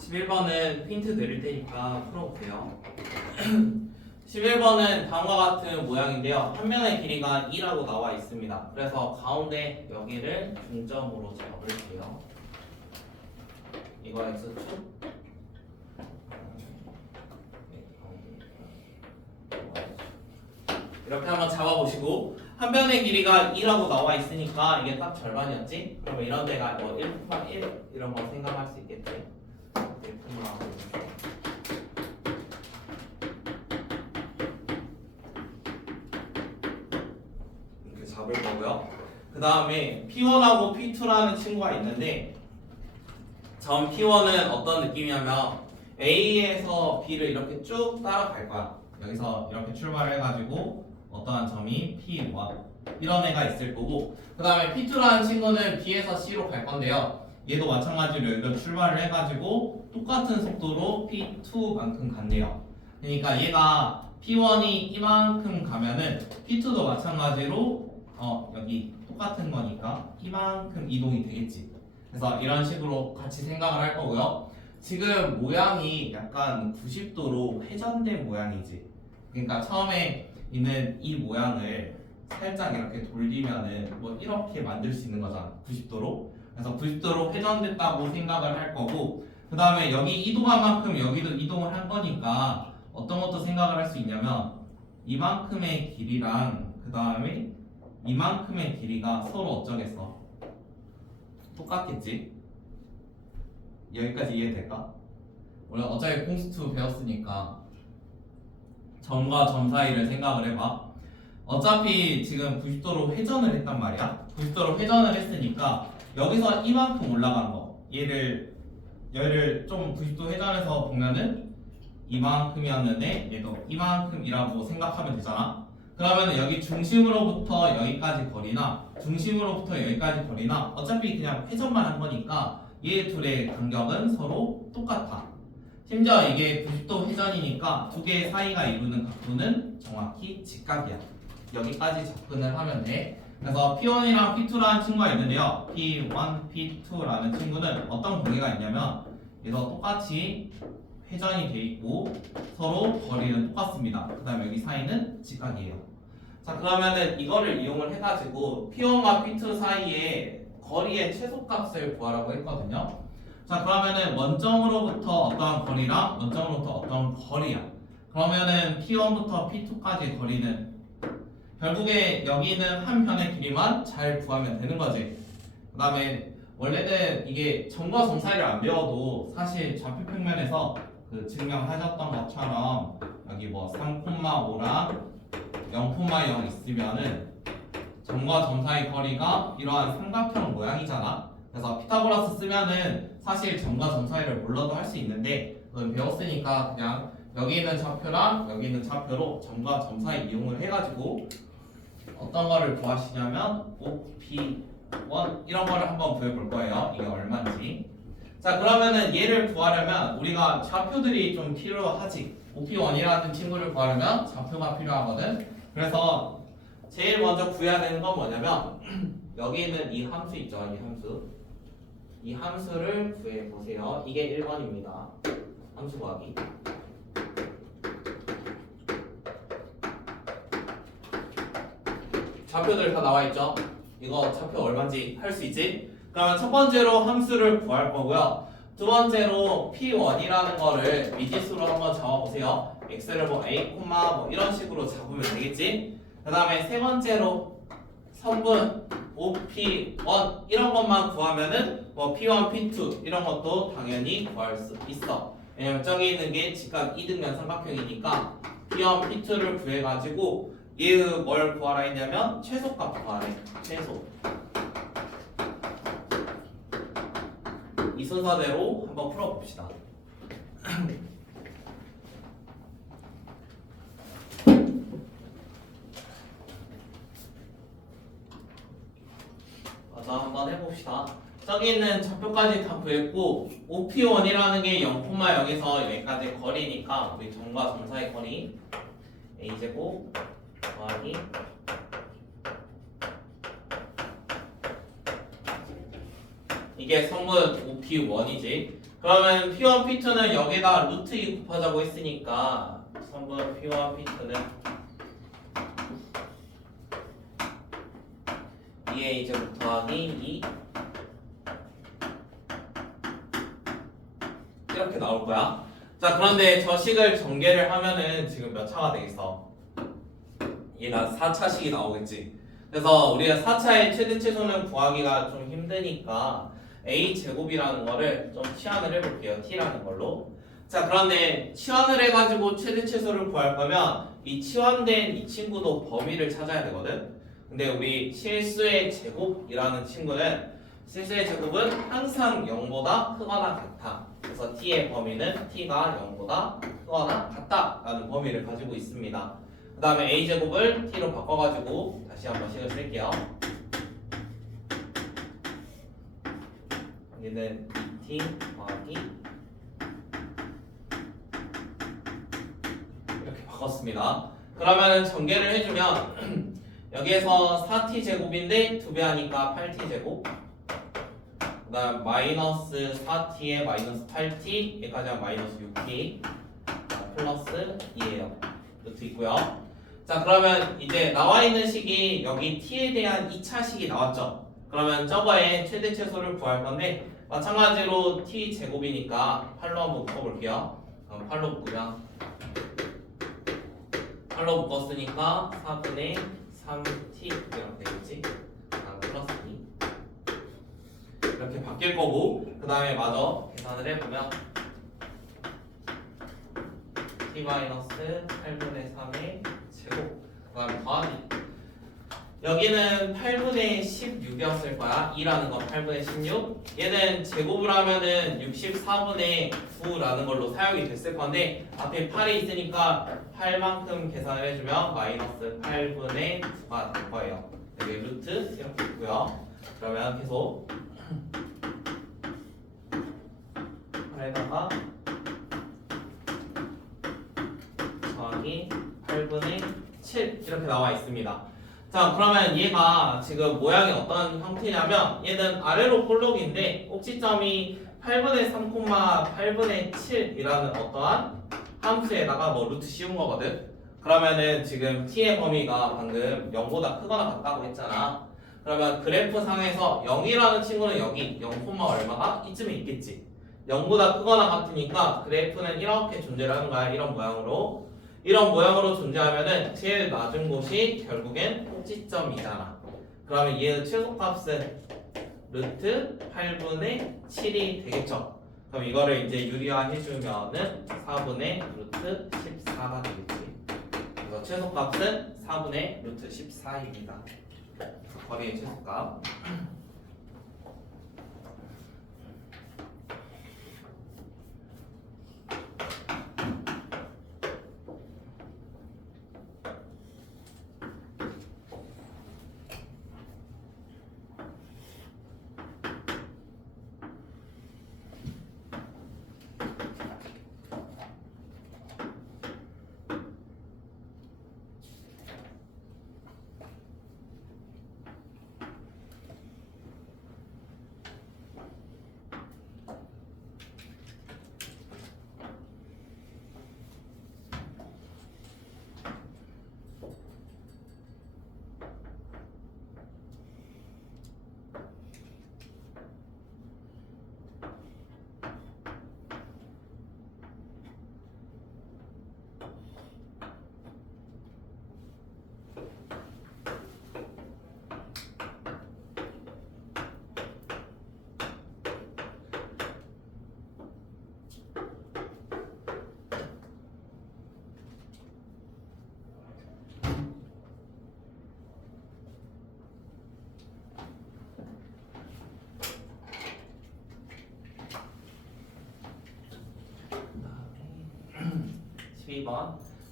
자, 11번은 힌트 드릴 테니까 풀어보세요. 11번은 다음과 같은 모양인데요. 한 면의 길이가 2라고 나와 있습니다. 그래서 가운데 여기를 중점으로 잡을게요. 이거 x축, 이렇게 한번 잡아보시고 한 변의 길이가 2라고 나와 있으니까 이게 딱 절반이었지? 그러면 이런 데가 뭐 1,1 이런 거 생각할 수 있겠지? 1,1 이렇게 잡을 거고요. 그 다음에 P1하고 P2라는 친구가 있는데 점 P1은 어떤 느낌이냐면 A에서 B를 이렇게 쭉 따라갈 거야. 여기서 이렇게 출발을 해가지고 어떠한 점이 P1 이런 애가 있을 거고, 그 다음에 P2라는 친구는 B에서 C로 갈 건데요. 얘도 마찬가지로 여기서 출발을 해가지고 똑같은 속도로 P2만큼 간대요. 그러니까 얘가 P1이 이만큼 가면은 P2도 마찬가지로 여기 똑같은 거니까 이만큼 이동이 되겠지. 그래서 이런 식으로 같이 생각을 할 거고요. 지금 모양이 약간 90도로 회전된 모양이지. 그러니까 처음에 있는 이 모양을 살짝 이렇게 돌리면은 뭐 이렇게 만들 수 있는 거잖아. 90도로. 그래서 90도로 회전됐다고 생각을 할 거고, 그 다음에 여기 이동한 만큼 여기도 이동을 한 거니까 어떤 것도 생각을 할 수 있냐면 이만큼의 길이랑 그 다음에 이만큼의 길이가 서로 어쩌겠어? 똑같겠지? 여기까지 이해될까? 우리 어차피 콩스투 배웠으니까 점과 점 사이를 생각을 해봐. 어차피 지금 90도로 회전을 했단 말이야. 90도로 회전을 했으니까 여기서 이만큼 올라간 거 얘를 좀 90도 회전해서 보면은 이만큼이었는데 얘도 이만큼이라고 생각하면 되잖아. 그러면 여기 중심으로부터 여기까지 거리나 중심으로부터 여기까지 거리나 어차피 그냥 회전만 한 거니까 얘 둘의 간격은 서로 똑같아. 심지어 이게 90도 회전이니까 두 개 사이가 이루는 각도는 정확히 직각이야. 여기까지 접근을 하면 돼. 그래서 P1이랑 P2라는 친구가 있는데요. P1, P2라는 친구는 어떤 관계가 있냐면 얘도 똑같이 회전이 돼 있고 서로 거리는 똑같습니다. 그 다음에 여기 사이는 직각이에요. 자, 그러면은 이거를 이용을 해가지고 P1과 P2 사이에 거리의 최소값을 구하라고 했거든요. 자, 그러면은 원점으로부터 어떠한 거리랑 원점으로부터 어떠한 거리야. 그러면은 P1부터 P2까지 거리는 결국에 여기는 한 편의 길이만 잘 구하면 되는 거지. 그 다음에 원래는 이게 점과 점 사이를 안 배워도 사실 좌표 평면에서 그 증명하셨던 것처럼 여기 뭐 3,5랑 0,0 있으면은 점과 점 사이 거리가 이러한 삼각형 모양이잖아. 그래서 피타고라스 쓰면은 사실 점과 점 사이를 몰라도 할 수 있는데 그건 배웠으니까 그냥 여기 있는 좌표랑 여기 있는 좌표로 점과 점 사이 이용을 해가지고 어떤 거를 구하시냐면 OP1 이런 거를 한번 구해볼 거예요. 이게 얼마인지. 자, 그러면은 얘를 구하려면 우리가 좌표들이 좀 필요하지. OP1이라는 친구를 구하려면 좌표가 필요하거든. 그래서 제일 먼저 구해야 되는 건 뭐냐면 여기 있는 이 함수 있죠. 이 함수를 구해보세요. 이게 1번입니다. 함수 구하기. 좌표들 다 나와있죠? 이거 좌표 얼마인지 할 수 있지? 그러면 첫 번째로 함수를 구할 거고요. 두 번째로 P1이라는 거를 미지수로 한번 잡아보세요. x를 뭐 a, 뭐 이런 식으로 잡으면 되겠지? 그 다음에 세 번째로 성분 OP1 이런 것만 구하면은 뭐 P1, P2 이런 것도 당연히 구할 수 있어. 왜냐면 저기 있는 게 직각 이등변 삼각형이니까 P1, P2를 구해가지고 얘의 뭘 구하라 했냐면 최소값 구하래. 최소. 이 순서대로 한번 풀어봅시다. 자, 한번 해봅시다. 저기 있는 좌표까지 다 구했고 OP1이라는 게 0,0에서 여기까지 거리니까 우리 점과 점 사이 거리 a제곱 더하기 이게 성분 OP1이지. 그러면 P1, P2는 여기다 루트 2 곱하자고 했으니까 성분 P1, P2는 2에 이제 더하기 2 이렇게 나올 거야. 자, 그런데 저 식을 전개를 하면은 지금 몇 차가 되겠어? 얘가 4차식이 나오겠지. 그래서 우리가 4차의 최대 최소는 구하기가 좀 힘드니까 a제곱이라는 거를 좀 치환을 해볼게요. t라는 걸로. 자, 그런데 치환을 해가지고 최대 최소를 구할 거면 이 치환된 이 친구도 범위를 찾아야 되거든. 근데 우리 실수의 제곱이라는 친구는 실수의 제곱은 항상 0보다 크거나 같아. 그래서 t의 범위는 t가 0보다 크거나 같다라는 범위를 가지고 있습니다. 그 다음에 a제곱을 t로 바꿔가지고 다시 한번 식을 쓸게요. 여기는 2t 더하기 이렇게 바꿨습니다. 그러면 전개를 해주면 여기에서 4t 제곱인데 2배 하니까 8t 제곱. 그 다음 마이너스 4t에 마이너스 8t 여기까지 하면 마이너스 6t 플러스 2예요. 루트 있고요. 자, 그러면 이제 나와 있는 식이 여기 t에 대한 2차식이 나왔죠. 그러면 저거의 최대 최소를 구할 건데 마찬가지로 t 제곱이니까 8로 한번 묶어볼게요. 8로 묶으면 활로 묶었으니까 4분의 3t 이렇게 되겠지. 플러스 2 이렇게 바뀔 거고, 그 다음에 마저 계산을 해보면 t-8분의 3의 제곱, 그 다음에 더하기, 여기는 8분의 16이었을 거야. 2라는 건 8분의 16. 얘는 제곱을 하면은 64분의 9라는 걸로 사용이 됐을 건데, 앞에 8이 있으니까 8만큼 계산을 해주면 마이너스 8분의 9가 될 거예요. 여기 루트 이렇게 있고요. 그러면 계속 8에다가 더하기 8분의 7 이렇게 나와 있습니다. 자, 그러면 얘가 지금 모양이 어떤 형태냐면, 얘는 아래로 볼록인데 꼭지점이 8분의 3, 8분의 7이라는 어떠한 함수에다가 뭐 루트 씌운 거거든. 그러면은 지금 t의 범위가 방금 0보다 크거나 같다고 했잖아. 그러면 그래프 상에서 0이라는 친구는 여기 0, 얼마가 이쯤에 있겠지. 0보다 크거나 같으니까 그래프는 이렇게 존재를 하는 거야. 이런 모양으로 존재하면은 제일 낮은 곳이 결국엔 꼭지점이잖아. 그러면 얘의 최소값은 루트 8분의 7이 되겠죠. 그럼 이거를 이제 유리화해주면은 4분의 루트 14가 되겠지. 그래서 최소값은 4분의 루트 14입니다. 거리의 최소값.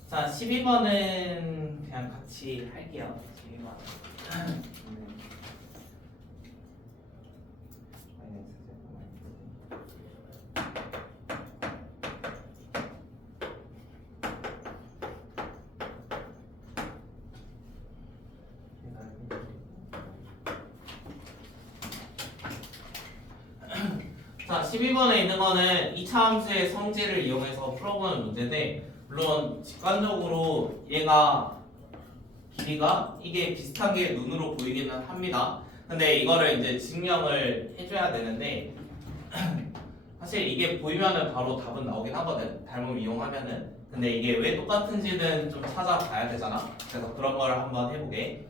자, 12번은 그냥 같이 할게요. 12번. 자, 12번에 있는 거는 2차 함수의 성질을 이용해서 풀어보는 문제인데, 물론 직관적으로 얘가 길이가 이게 비슷한 게 눈으로 보이기는 합니다. 근데 이거를 이제 증명을 해줘야 되는데 사실 이게 보이면은 바로 답은 나오긴 하거든. 닮음 이용하면은. 근데 이게 왜 똑같은지는 좀 찾아봐야 되잖아. 그래서 그런 걸 한번 해보게.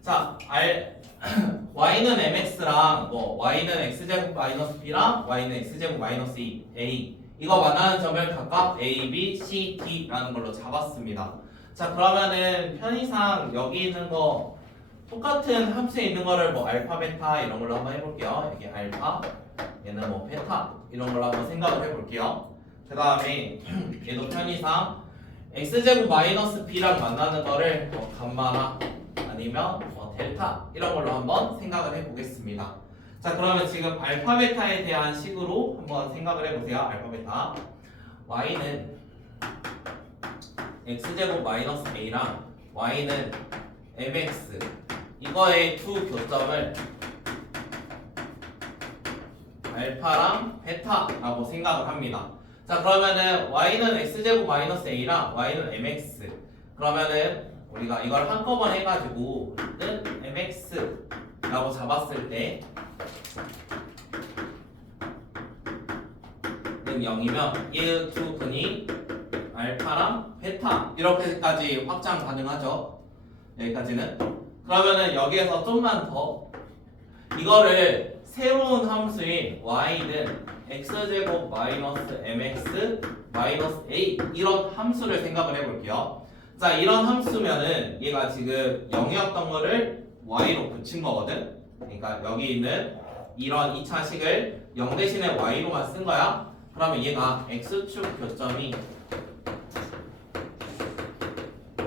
자, y는 mx랑 뭐 y는 x제곱 마이너스 b랑 y는 x제곱 마이너스 a 이거 만나는 점을 각각 a, b, c, d라는 걸로 잡았습니다. 자, 그러면은 편의상 여기 있는 거 똑같은 함수에 있는 거를 뭐 알파, 베타 이런 걸로 한번 해볼게요. 여기 알파, 얘는 뭐 베타 이런 걸로 한번 생각을 해볼게요. 그 다음에 얘도 편의상 x제곱 마이너스 b랑 만나는 거를 뭐 감마나 아니면 뭐 델타 이런 걸로 한번 생각을 해보겠습니다. 자, 그러면 지금 알파 베타에 대한 식으로 한번 생각을 해보세요. 알파 베타 y는 x제곱 마이너스 a랑 y는 mx 이거의 두 교점을 알파랑 베타라고 생각을 합니다. 자, 그러면은 y는 x제곱 마이너스 a랑 y는 mx 그러면은 우리가 이걸 한꺼번에 해가지고 는 mx라고 잡았을 때 는 0이면 이 두 근이 알파랑 베타 이렇게까지 확장 가능하죠. 여기까지는. 그러면은 여기에서 좀만 더 이거를 새로운 함수인 y는 x제곱 마이너스 mx 마이너스 a 이런 함수를 생각을 해볼게요. 자, 이런 함수면은 얘가 지금 0이었던 거를 y로 붙인 거거든. 그러니까 여기 있는 이런 2차식을 0 대신에 y로만 쓴 거야. 그러면 얘가 x축 교점이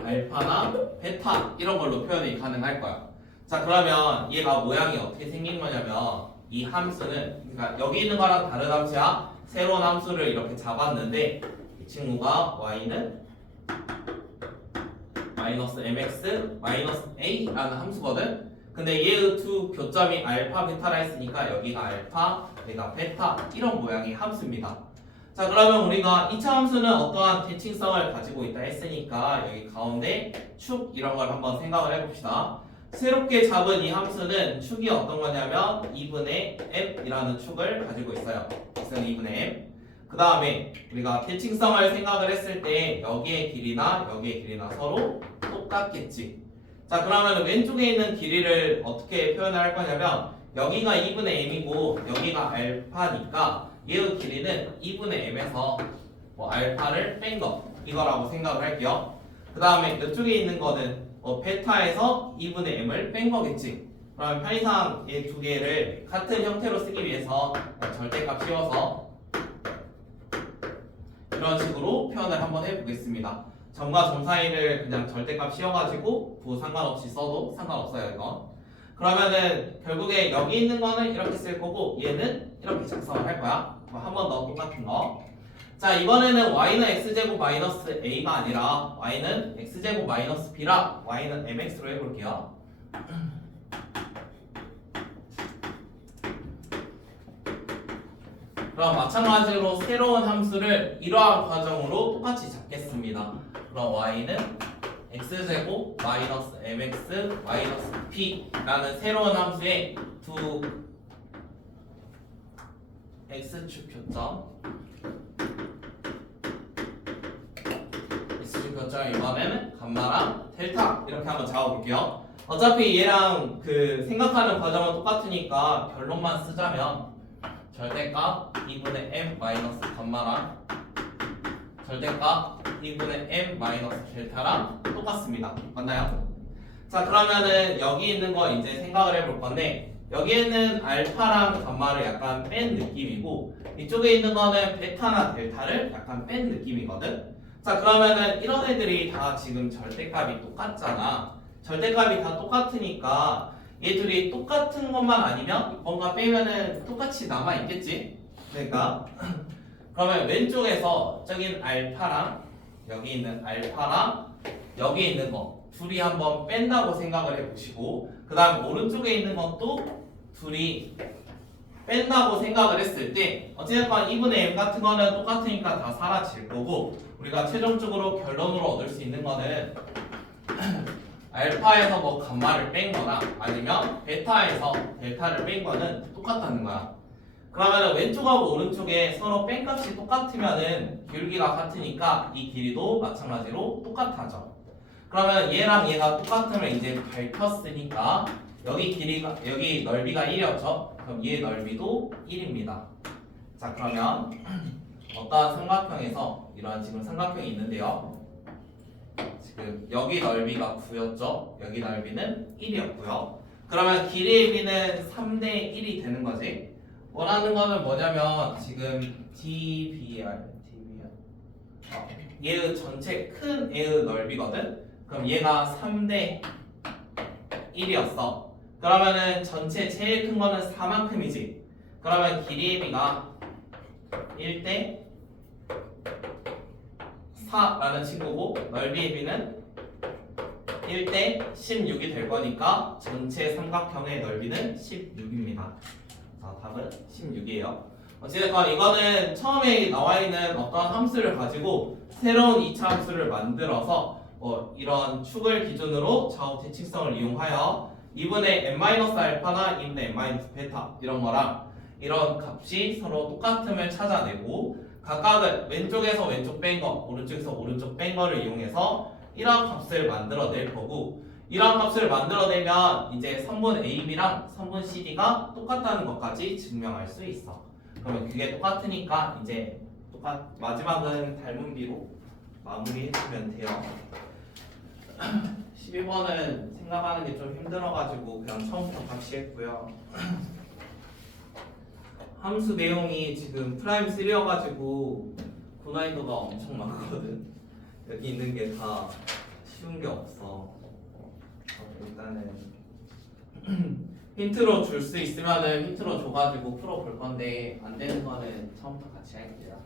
알파나 베타 이런 걸로 표현이 가능할 거야. 자, 그러면 얘가 모양이 어떻게 생긴 거냐면 이 함수는 그러니까 여기 있는 거랑 다른 함수야. 새로운 함수를 이렇게 잡았는데 이 친구가 y는 마이너스 mx 마이너스 a라는 함수거든. 근데 얘의 두 교점이 알파 베타라 했으니까 여기가 알파 여기가 베타 이런 모양의 함수입니다. 자, 그러면 우리가 2차 함수는 어떠한 대칭성을 가지고 있다 했으니까 여기 가운데 축 이런 걸 한번 생각을 해봅시다. 새롭게 잡은 이 함수는 축이 어떤 거냐면 2분의 m이라는 축을 가지고 있어요. x는 2분의 m. 그 다음에 우리가 대칭성을 생각을 했을 때 여기의 길이나 여기의 길이나 서로 똑같겠지. 자, 그러면 왼쪽에 있는 길이를 어떻게 표현을 할 거냐면 여기가 2분의 m이고 여기가 알파니까 얘의 길이는 2분의 m에서 뭐 알파를 뺀 거 이거라고 생각을 할게요. 그 다음에 이쪽에 있는 거는 베타에서 2분의 m을 뺀 거겠지. 그러면 편의상 이 두 개를 같은 형태로 쓰기 위해서 절대값 씌워서 이런 식으로 표현을 한번 해보겠습니다. 점과 점 사이를 그냥 절대값 씌워가지고 부 상관없이 써도 상관없어요, 이건. 그러면은 결국에 여기 있는 거는 이렇게 쓸 거고 얘는 이렇게 작성을 할 거야. 한 번 더 똑같은 거. 자, 이번에는 y는 x제곱 마이너스 a가 아니라 y는 x제곱 마이너스 b라 y는 mx로 해볼게요. 그럼 마찬가지로 새로운 함수를 이러한 과정으로 똑같이 잡겠습니다. 그럼 y는 x제곱 마이너스 mx 마이너스 b라는 새로운 함수의 두 x축 교점 x축 교점 이번에는 감마랑 델타 이렇게 한번 잡아볼게요. 어차피 얘랑 그 생각하는 과정은 똑같으니까 결론만 쓰자면 절대값 2분의 m 마이너스 감마랑 절대값 2분의 m 마이너스 델타랑 똑같습니다. 맞나요? 자, 그러면은 여기 있는 거 이제 생각을 해볼 건데 여기에는 알파랑 감마를 약간 뺀 느낌이고 이쪽에 있는 거는 베타나 델타를 약간 뺀 느낌이거든. 자, 그러면은 이런 애들이 다 지금 절대값이 똑같잖아. 절대값이 다 똑같으니까 얘들이 똑같은 것만 아니면 뭔가 빼면은 똑같이 남아있겠지. 그러니까 그러면 왼쪽에서 저긴 알파랑 여기 있는 알파랑 여기 있는 거 둘이 한번 뺀다고 생각을 해보시고 그 다음 오른쪽에 있는 것도 둘이 뺀다고 생각을 했을 때 어찌됐건 2분의 m 같은 거는 똑같으니까 다 사라질 거고 우리가 최종적으로 결론으로 얻을 수 있는 거는 알파에서 뭐 감마를 뺀 거나 아니면 베타에서 델타를 뺀 거는 똑같다는 거야. 그러면 왼쪽하고 오른쪽에 서로 뺀 값이 똑같으면은 기울기가 같으니까 이 길이도 마찬가지로 똑같아져. 그러면 얘랑 얘가 똑같으면 이제 밝혔으니까 여기 길이가 여기 넓이가 1이었죠. 그럼 얘 넓이도 1입니다. 자, 그러면 어떠한 삼각형에서 이러한 지금 삼각형이 있는데요. 지금 여기 넓이가 9였죠. 여기 넓이는 1이었고요. 그러면 길이의 비는 3대 1이 되는 거지. 원하는 거는 뭐냐면 지금 DBR 얘의 전체 큰 애의 넓이거든. 그럼 얘가 3대 1이었어. 그러면은 전체 제일 큰 거는 4만큼이지. 그러면 길이의 비가 1대 4라는 친구고 넓이의 비는 1대 16이 될 거니까 전체 삼각형의 넓이는 16입니다. 자, 답은 16이에요. 어찌됐건 이거는 처음에 나와 있는 어떤 함수를 가지고 새로운 2차 함수를 만들어서 이런 축을 기준으로 좌우 대칭성을 이용하여 2분의 m-알파나 2분의 m-베타 이런 거랑 이런 값이 서로 똑같음을 찾아내고 각각을 왼쪽에서 왼쪽 뺀 거, 오른쪽에서 오른쪽 뺀 거를 이용해서 이런 값을 만들어낼 거고, 이런 값을 만들어내면 이제 3분 AB랑 3분 CD가 똑같다는 것까지 증명할 수 있어. 그러면 그게 똑같으니까 이제 마지막은 닮은 비로 마무리해주면 돼요. 12번은 생각하는 게 좀 힘들어가지고 그냥 처음부터 같이 했고요. 함수 내용이 지금 프라임 3여가지고 고난이도가 엄청 많거든. 여기 있는 게 다 쉬운 게 없어. 일단은 힌트로 줄 수 있으면은 힌트로 줘가지고 풀어볼 건데 안 되는 거는 처음부터 같이 할게요.